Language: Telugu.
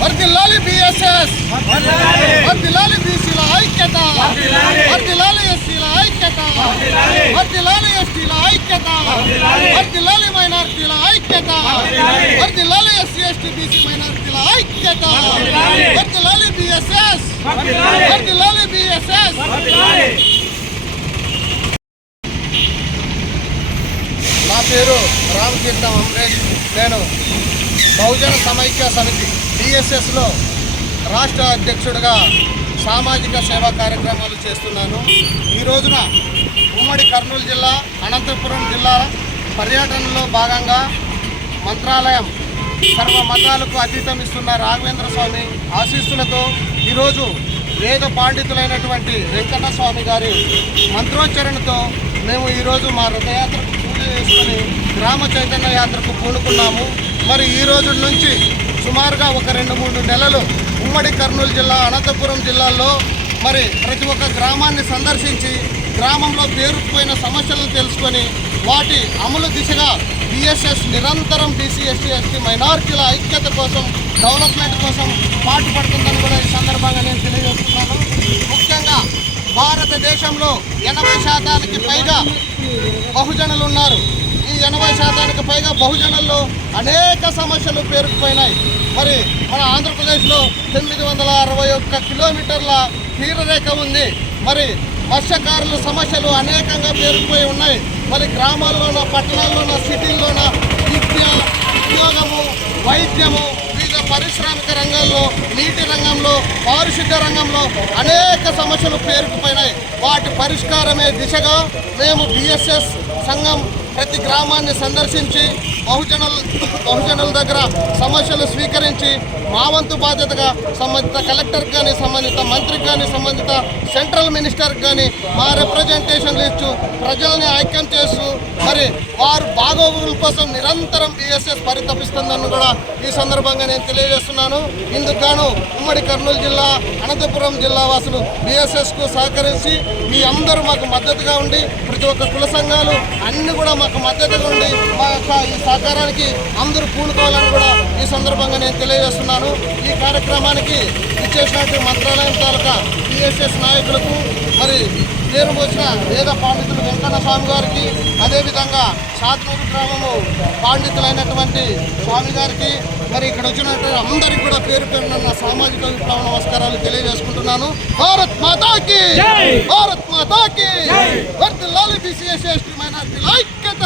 వర్ధిల్లాలి బిఎస్ఎస్, వర్ధిల్లాలి బీసీల ఐక్యత, వర్ధిల్లాలి ఎస్సీల ఐక్యత, వర్ధిల్లాలి ఎస్టీల ఐక్యత, వర్ధిల్లాలి మైనారిటీల ఐక్యత, వర్ధిల్లాలి ఎస్సీ ఎస్టీ బీసీ మైనారిటీల ఐక్యత, వర్ధిల్లాలి బిఎస్ఎస్, వర్ధిల్లాలి బిఎస్ఎస్. నా పేరు రామకీర్తం అమరేష్. నేను బహుజన సమైక్య సమితి బిఎస్ఎస్లో రాష్ట్ర అధ్యక్షుడిగా సామాజిక సేవా కార్యక్రమాలు చేస్తున్నాను. ఈ రోజున ఉమ్మడి కర్నూలు జిల్లా, అనంతపురం జిల్లా పర్యటనలో భాగంగా మంత్రాలయం సర్వ మతాలకు అతీతం ఇస్తున్న రాఘవేంద్ర స్వామి ఆశీస్సులతో ఈరోజు వేద పాండితులైనటువంటి వెంకన్న స్వామి గారి మంత్రోచ్చరణతో మేము ఈరోజు మా రథయాత్రకు పూజ చేసుకొని గ్రామ చైతన్య యాత్రకు పూనుకున్నాము. మరి ఈ రోజు నుంచి సుమారుగా ఒక 2-3 నెలలు ఉమ్మడి కర్నూలు జిల్లా, అనంతపురం జిల్లాల్లో మరి ప్రతి ఒక్క గ్రామాన్ని సందర్శించి గ్రామంలో పేరుకుపోయిన సమస్యలను తెలుసుకొని వాటి అమలు దిశగా బిఎస్ఎస్ నిరంతరం బీసీ ఎస్టీ ఎస్టీ మైనారిటీల ఐక్యత కోసం, డెవలప్మెంట్ కోసం పాటుపడుతుందని కూడా ఈ సందర్భంగా నేను తెలియజేస్తున్నాను. ముఖ్యంగా భారతదేశంలో 80% పైగా బహుజనులు ఉన్నారు. ఈ 80% పైగా బహుజనుల్లో అనేక సమస్యలు పేరుకుపోయినాయి. మరి మన ఆంధ్రప్రదేశ్లో 961 కిలోమీటర్ల తీరరేఖ ఉంది. మరి మత్స్యకారుల సమస్యలు అనేకంగా పేరుకుపోయి ఉన్నాయి. మరి గ్రామాల్లోనూ, పట్టణాల్లోనూ, సిటీల్లోనూ విద్య, ఉద్యోగము, వైద్యము, వివిధ పారిశ్రామిక రంగాల్లో, నీటి రంగంలో, పారిశుద్ధ్య రంగంలో అనేక సమస్యలు పేరుకుపోయినాయి. వాటి పరిష్కారమే దిశగా మేము బిఎస్ఎస్ సంఘం ప్రతి గ్రామాన్ని సందర్శించి బహుజనుల దగ్గర సమస్యలు స్వీకరించి మా వంతు బాధ్యతగా సంబంధిత కలెక్టర్కి కానీ, సంబంధిత మంత్రికి కానీ, సంబంధిత సెంట్రల్ మినిస్టర్కి కానీ మా రిప్రజెంటేషన్లు ఇస్తూ ప్రజల్ని ఐక్యం చేస్తూ మరి వారు బాగోగుల కోసం నిరంతరం బిఎస్ఎస్ పరితపిస్తుందని కూడా ఈ సందర్భంగా నేను తెలియజేస్తున్నాను. ఇందుకు గాను ఉమ్మడి కర్నూలు జిల్లా, అనంతపురం జిల్లా వాసులు బిఎస్ఎస్కు సహకరించి మీ అందరూ మాకు మద్దతుగా ఉండి, ప్రతి ఒక్క కుల సంఘాలు అన్నీ కూడా మాకు మద్దతుగా ఉండి మా యొక్క ఈ సహకారానికి అందరూ పూనుకోవాలని కూడా ఈ సందర్భంగా నేను తెలియజేస్తున్నాను. ఈ కార్యక్రమానికి ఇచ్చేసినటువంటి మంత్రాలయం తాలూకా బిఎస్ఎస్ నాయకులకు, మరి పేరు వచ్చిన వేద పండితులు వెంకన్న స్వామి గారికి, అదేవిధంగా సాత్నూరు గ్రామము పండితులైనటువంటి స్వామి గారికి, మరి ఇక్కడ వచ్చినటువంటి అందరికీ కూడా పేరు పేరున సామాజిక విప్లవ నమస్కారాలు తెలియజేసుకుంటున్నాను. భారత్ మాతాకి, భారత్ మాతాకి, వర్ధిల్లాలి బీసీ ఎస్టీ మైనారిటీల ఐక్యత.